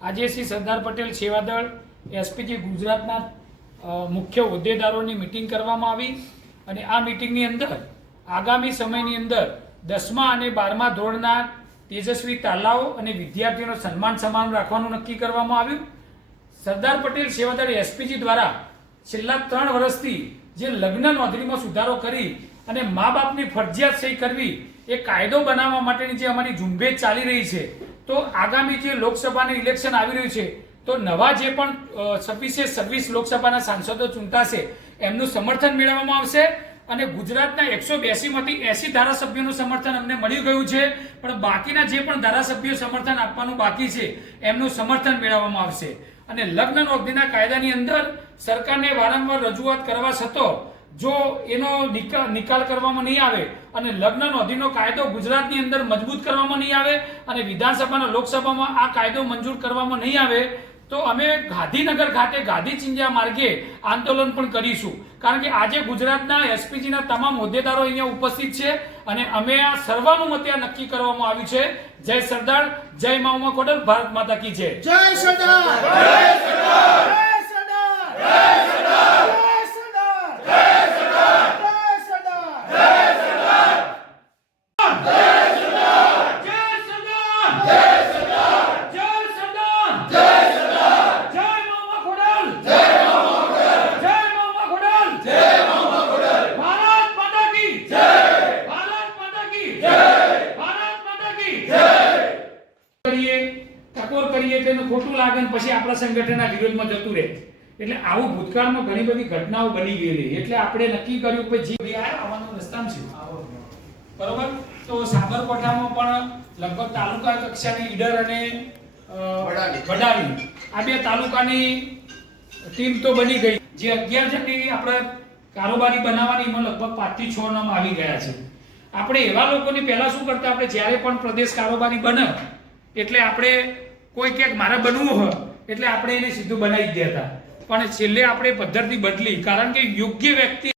આજે શ્રી સરદાર પટેલ સેવાદળ એસપીજી ગુજરાતના મુખ્ય હોદ્દેદારોની મિટિંગ કરવામાં આવી અને આ મિટિંગની અંદર આગામી સમયની અંદર દસમા અને બારમા ધોરણના તેજસ્વી તાલાઓ અને વિદ્યાર્થીઓનો સન્માન સમાન રાખવાનું નક્કી કરવામાં આવ્યું. સરદાર પટેલ સેવાદળ એસપીજી દ્વારા છેલ્લા ત્રણ વર્ષથી જે લગ્ન નોંધણીમાં સુધારો કરી અને મા બાપની ફરજિયાત સહી કરવી એ કાયદો બનાવવા માટેની જે અમારી ઝુંબેશ ચાલી રહી છે તો આગામી જે લોકસભાની ઇલેક્શન આવી રહ્યું છે, તો નવા જે પણ છવ્વીસે છવ્વીસ લોકસભાના સાંસદો ચૂંટાશે, એમનું સમર્થન મેળવવામાં આવશે અને ગુજરાતના એકસો માંથી એસી ધારાસભ્યોનું સમર્થન અમને મળી ગયું છે, પણ બાકીના જે પણ ધારાસભ્યો સમર્થન આપવાનું બાકી છે, એમનું સમર્થન મેળવવામાં આવશે. અને લગ્ન નોંધણીના કાયદાની અંદર સરકારને વારંવાર રજૂઆત કરવા છતાં જો એનો નિકાલ નિકાલ કરવામાં નહીં આવે અને લગ્ન નોંધણીનો કાયદો ગુજરાતની અંદર મજબૂત કરવામાં નહીં આવે અને વિધાનસભાના લોકસભામાં આ કાયદો મંજૂર કરવામાં નહીં આવે તો અમે ગાંધીનગર ખાતે ગાંધી ચિંજા માર્ગે આંદોલન પણ કરીશું. કારણ કે આજે ગુજરાતના એસપીજીના તમામ હોદ્દેદારો અહીંયા ઉપસ્થિત છે અને અમે આ સર્વાનુમતે આ નક્કી કરવામાં આવ્યું છે. જય સરદાર જય માઉમા કોડલ ભારત માતા કી જય જય. જય સરદાર! જય સરદાર! પછી આપણા સંગઠનના વિરોધમાં જતું રહે. એટલે આવું ભૂતકાળમાં ઘણી બધી ઘટનાઓ બની ગયેલી એટલે આપણે નક્કી કર્યું કે જે બે આ આવવાનો રસ્તામાં છે. બરોબર? તો સાબરકાંઠામાં પણ લગભગ તાલુકા કક્ષાની ઈડર અને વડાલી. આ બે તાલુકાની ટીમ તો બની ગઈ. જે અગિયાર જણની આપણે કારોબારી બનાવવાની એમાં લગભગ પાંચથી છ નામ આવી ગયા છે. આપણે એવા લોકોની પહેલા શું કરતા આપણે જ્યારે પણ પ્રદેશ કારોબારી બને એટલે આપણે કોઈ ક્યાંક મારે બનવું હોય એટલે આપણે એને સીધું બનાવી જ દેતા. પણ છેલ્લે આપણે પદ્ધતિ બદલી કારણ કે યોગ્ય વ્યક્તિ